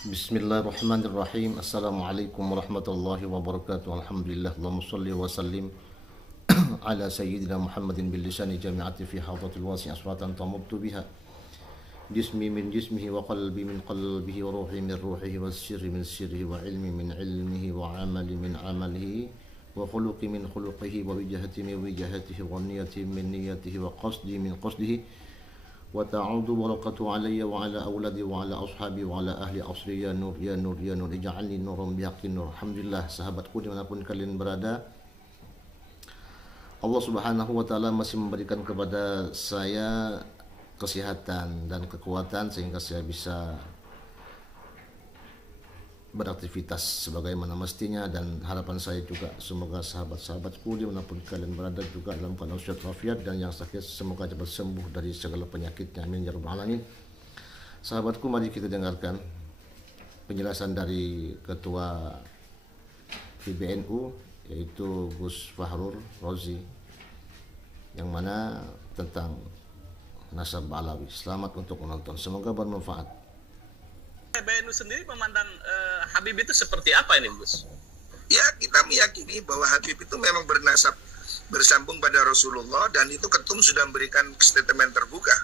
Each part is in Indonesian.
Bismillahirrahmanirrahim. Assalamualaikum warahmatullahi wabarakatuh. Alhamdulillah. Allahumma salli wa sallim ala sayyidina Muhammadin bil lisani jami'ati fi hadratil wasi' asratan tamuttu biha jismi min jismihi wa qalbi min qalbihi wa ruhi min ruhihi wa sirri min sirrihi wa ilmi min ilmihi wa amali min amalihi wa khuluqi min khuluqihi wa wijahati min wijahatihi wa niyati min niyatihi wa qasdi min qasdihi wa ta'udu barakatuh alayya wa ala awladi wa ala ashabi wa ala ahli asri ya nur ya nur ya nur ij'alni nurum bihaqqin nur. Alhamdulillah, sahabatku dimanapun kalian berada, Allah subhanahu wa ta'ala masih memberikan kepada saya kesehatan dan kekuatan sehingga saya bisa beraktivitas sebagaimana mestinya, dan harapan saya juga semoga sahabat-sahabatku dimanapun kalian berada juga dalam keadaan sehat walafiat, dan yang sakit semoga cepat sembuh dari segala penyakitnya, amin ya rabbal alamin. Sahabatku, mari kita dengarkan penjelasan dari Ketua PBNU yaitu Gus Fahrur Rozi, yang mana tentang nasab Alawi. Selamat untuk menonton, semoga bermanfaat. PBNU sendiri memandang Habib itu seperti apa ini, Gus? Ya, kita meyakini bahwa Habib itu memang bernasab bersambung pada Rasulullah, dan itu Ketum sudah memberikan statement terbuka.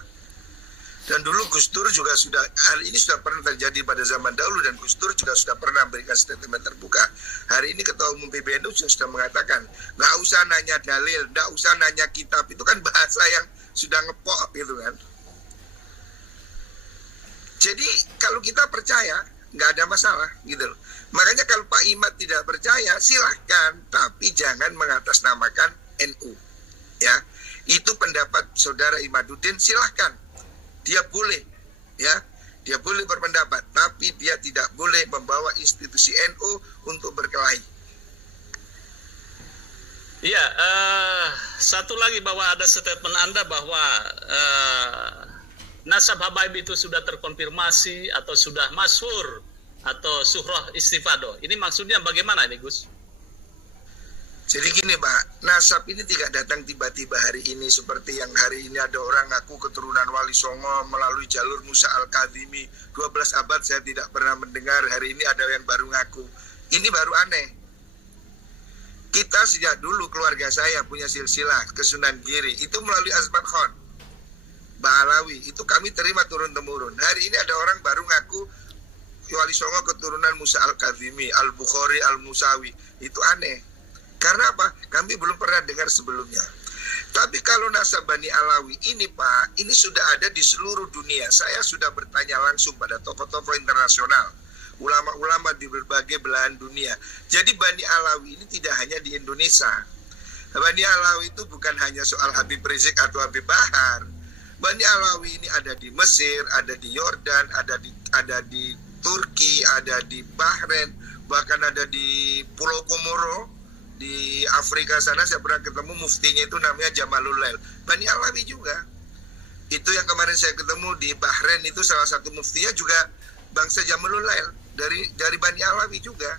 Dan dulu Gus Dur juga sudah, hal ini sudah pernah terjadi pada zaman dahulu, dan Gus Dur juga sudah pernah memberikan statement terbuka. Hari ini Ketua Umum PBNU sudah mengatakan, nggak usah nanya dalil, nggak usah nanya kitab, itu kan bahasa yang sudah ngepok gitu kan. Jadi kalau kita percaya nggak ada masalah gitu loh. Makanya kalau Pak Imad tidak percaya silahkan, tapi jangan mengatasnamakan NU. Ya, itu pendapat saudara Imaduddin, silahkan. Dia boleh, ya, dia boleh berpendapat, tapi dia tidak boleh membawa institusi NU untuk berkelahi. Iya, satu lagi bahwa ada statement Anda bahwa nasab Habib itu sudah terkonfirmasi atau sudah masyhur atau surah istifadah. Ini maksudnya bagaimana ini, Gus? Jadi gini Pak, nasab ini tidak datang tiba-tiba hari ini, seperti yang hari ini ada orang ngaku keturunan Wali Songo melalui jalur Musa Al-Kadhimi. 12 abad saya tidak pernah mendengar, hari ini ada yang baru ngaku. Ini baru aneh. Kita sejak dulu keluarga saya punya silsilah ke Sunan Giri, itu melalui Azman Khan Ba'alawi, itu kami terima turun-temurun. Hari ini ada orang baru ngaku Wali Songo keturunan Musa Al-Kadhimi, Al-Bukhari, Al-Musawi. Itu aneh. Karena apa? Kami belum pernah dengar sebelumnya. Tapi kalau nasab Bani Alawi ini Pak, ini sudah ada di seluruh dunia. Saya sudah bertanya langsung pada tokoh-tokoh internasional, ulama-ulama di berbagai belahan dunia. Jadi Bani Alawi ini tidak hanya di Indonesia. Bani Alawi itu bukan hanya soal Habib Rizik atau Habib Bahar. Bani Alawi ini ada di Mesir, ada di Yordan, ada di Turki, ada di Bahrain, bahkan ada di Pulau Komoro di Afrika sana. Saya pernah ketemu muftinya, itu namanya Jamalul Lail, Bani Alawi juga. Itu yang kemarin saya ketemu di Bahrain, itu salah satu muftinya juga bangsa Jamalul Lail, dari Bani Alawi juga.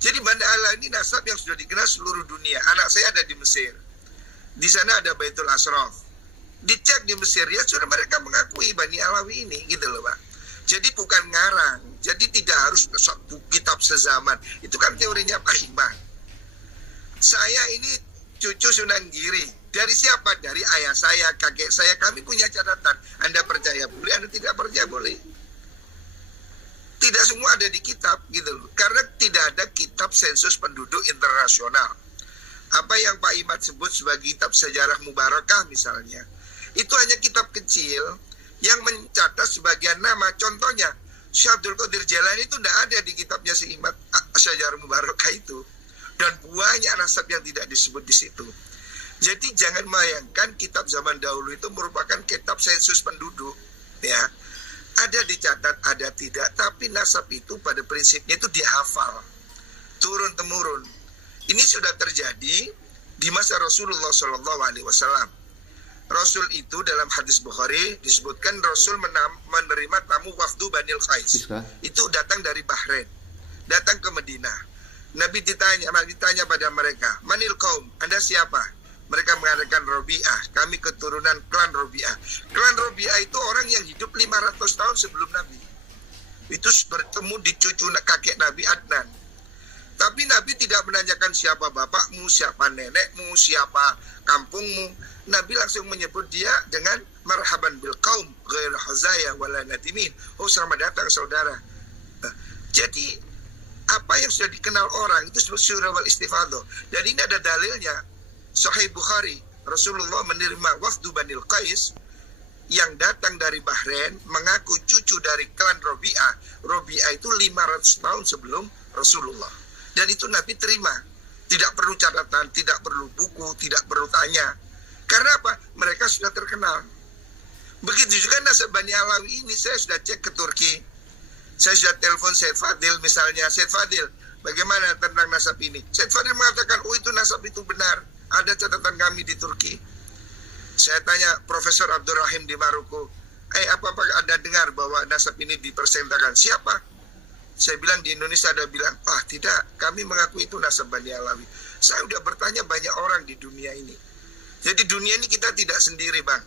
Jadi Bani Alawi ini nasab yang sudah dikenal seluruh dunia. Anak saya ada di Mesir, di sana ada Baitul Ashraf. Dicek di Mesir, ya sudah mereka mengakui Bani Alawi ini gitu loh Pak. Jadi bukan ngarang, jadi tidak harus kitab sezaman. Itu kan teorinya Pak Imad. Saya ini cucu Sunan Giri. Dari siapa? Dari ayah saya, kakek saya. Kami punya catatan. Anda percaya boleh, Anda tidak percaya boleh. Tidak semua ada di kitab gitu loh. Karena tidak ada kitab sensus penduduk internasional. Apa yang Pak Imad sebut sebagai kitab sejarah Mubarakah misalnya, itu hanya kitab kecil yang mencatat sebagian nama. Contohnya, Syekh Abdul Qadir Jailani itu tidak ada di kitabnya si Imad Sejarah Mubarakah itu. Dan banyak nasab yang tidak disebut di situ. Jadi jangan bayangkan kitab zaman dahulu itu merupakan kitab sensus penduduk. Ya, ada dicatat, ada tidak. Tapi nasab itu pada prinsipnya itu dihafal turun-temurun. Ini sudah terjadi di masa Rasulullah SAW. Rasul itu dalam hadis Bukhari disebutkan Rasul menerima tamu wafdu Banil Qais. Itu datang dari Bahrain, datang ke Madinah. Nabi ditanya pada mereka, Manil Qaum, Anda siapa? Mereka mengatakan Robi'ah, kami keturunan klan Robi'ah. Klan Robi'ah itu orang yang hidup 500 tahun sebelum Nabi. itu bertemu di cucu kakek Nabi Adnan. Tapi Nabi tidak menanyakan siapa bapakmu, siapa nenekmu, siapa kampungmu. Nabi langsung menyebut dia dengan marhaban bil qaum ghairu hazaya wala nadimin. Oh, selamat datang saudara. Jadi apa yang sudah dikenal orang itu disebut surah wal istifadah. Dan ini ada dalilnya. Sahih Bukhari, Rasulullah menerima wafdu Banil Qais yang datang dari Bahrain mengaku cucu dari klan Robi'ah. Robi'ah itu 500 tahun sebelum Rasulullah. Dan itu Nabi terima. Tidak perlu catatan, tidak perlu buku, tidak perlu tanya. Karena apa? Mereka sudah terkenal. Begitu juga nasab Bani Alawi ini, saya sudah cek ke Turki. Saya sudah telepon Syed Fadil misalnya. Syed Fadil, bagaimana tentang nasab ini? Syed Fadil mengatakan, oh itu nasab itu benar. Ada catatan kami di Turki. Saya tanya Profesor Abdurrahim di Maroko, apakah Anda dengar bahwa nasab ini dipersentakan? Siapa? Saya bilang di Indonesia ada bilang, tidak, kami mengaku itu nasab Bani Alawi. Saya sudah bertanya banyak orang di dunia ini. Jadi dunia ini kita tidak sendiri, Bang.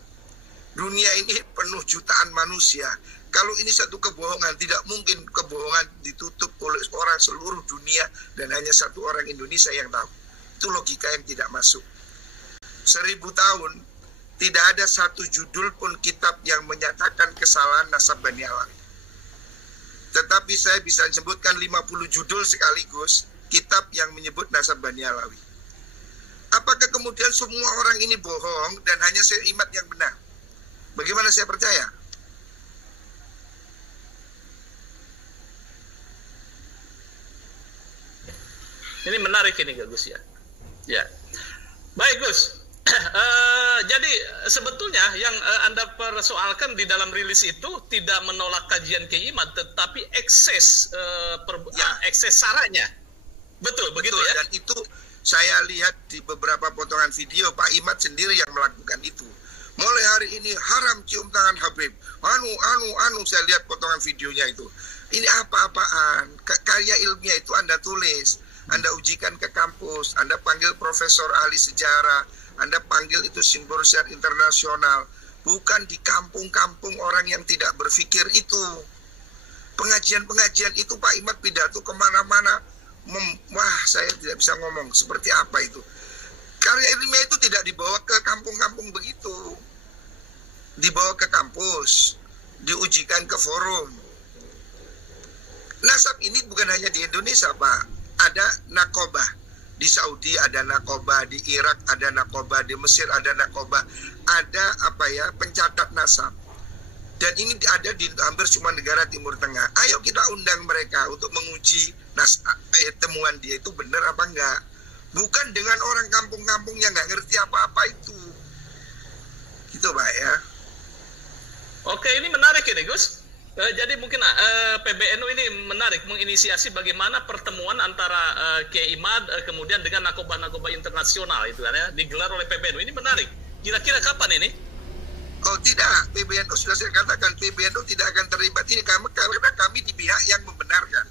Dunia ini penuh jutaan manusia. Kalau ini satu kebohongan, tidak mungkin kebohongan ditutup oleh orang seluruh dunia dan hanya satu orang Indonesia yang tahu. Itu logika yang tidak masuk. 1000 tahun, tidak ada satu judul pun kitab yang menyatakan kesalahan nasab Bani Alawi. Tetapi saya bisa sebutkan 50 judul sekaligus kitab yang menyebut nasab Bani Alawi. Apakah kemudian semua orang ini bohong dan hanya saya Imad yang benar? Bagaimana saya percaya? Ini menarik ini Gus ya. Ya. Baik Gus. Jadi sebetulnya yang Anda persoalkan di dalam rilis itu tidak menolak kajian Kiai Imad, tetapi ekses ekses saranya. Betul, begitu ya? Dan itu saya lihat di beberapa potongan video Pak Imad sendiri yang melakukan itu. Mulai hari ini haram cium tangan Habib. Anu saya lihat potongan videonya itu. Ini apa-apaan? Karya ilmiah itu Anda tulis, Anda ujikan ke kampus, Anda panggil profesor ahli sejarah, Anda panggil itu simposium internasional, bukan di kampung-kampung orang yang tidak berpikir itu. Pengajian-pengajian itu Pak Imad pidato kemana-mana, wah saya tidak bisa ngomong seperti apa itu. Karya ilmiah itu tidak dibawa ke kampung-kampung begitu, dibawa ke kampus, diujikan ke forum. Nasab ini bukan hanya di Indonesia Pak, ada nakobah. Di Saudi ada nakobah, di Irak ada nakobah, di Mesir ada nakobah, ada pencatat nasab. Dan ini ada di hampir semua negara Timur Tengah. Ayo kita undang mereka untuk menguji temuan dia itu benar apa enggak. Bukan dengan orang kampung-kampung yang nggak ngerti apa-apa itu. Gitu Pak ya. Oke, ini menarik ini Gus. Jadi mungkin PBNU ini menarik menginisiasi bagaimana pertemuan antara Kiai Imad kemudian dengan nakobah-nakobah internasional itu kan ya, digelar oleh PBNU. Ini menarik. Kira-kira kapan ini? Oh tidak, PBNU sudah saya katakan PBNU tidak akan terlibat ini karena kami di pihak yang membenarkan.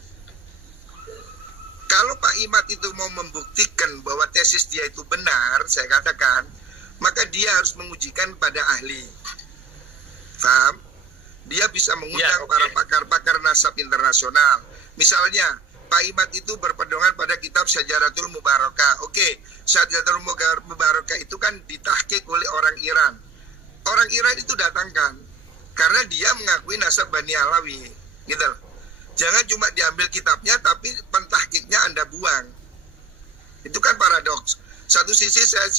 Kalau Pak Imad itu mau membuktikan bahwa tesis dia itu benar, saya katakan, maka dia harus mengujikan pada ahli. Paham? Dia bisa mengundang para pakar-pakar nasab internasional. Misalnya, Pak Imad itu berpedoman pada kitab Syajaratul Mubarakah. Oke, Syajaratul Mubarakah itu kan ditahqiq oleh orang Iran. Orang Iran itu datangkan karena dia mengakui nasab Bani Alawi, gitu. Jangan cuma diambil kitabnya tapi pentahqiqnya Anda buang. Itu kan paradoks. Satu sisi saya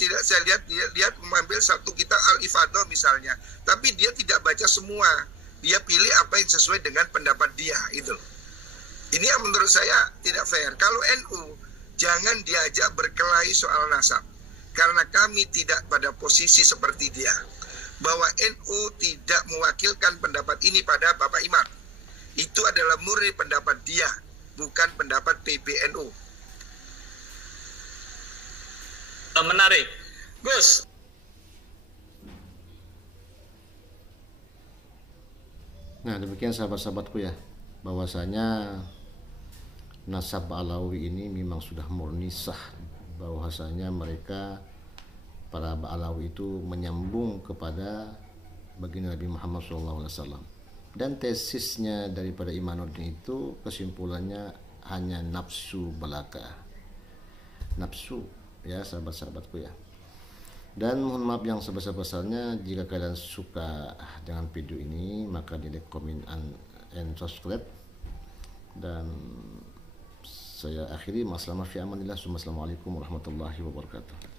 lihat mengambil satu kitab Al-Ifadah misalnya, tapi dia tidak baca semua. Dia pilih apa yang sesuai dengan pendapat dia, itu. Ini yang menurut saya tidak fair. Kalau NU jangan diajak berkelahi soal nasab, karena kami tidak pada posisi seperti dia. Bahwa NU tidak mewakilkan pendapat ini pada Bapak Imam. Itu adalah murni pendapat dia, bukan pendapat PBNU. Menarik, Gus. Nah demikian sahabat-sahabatku ya, bahwasanya nasab Alawi ini memang sudah murni sah, bahwasanya mereka para Alawi itu menyambung kepada baginda Nabi Muhammad SAW. Dan tesisnya daripada Imanuddin itu kesimpulannya hanya nafsu belaka. Nafsu, ya sahabat-sahabatku ya. Dan mohon maaf yang sebesar-besarnya jika kalian suka dengan video ini, maka di like, comment, and subscribe. Dan saya akhiri, assalamualaikum warahmatullahi wabarakatuh.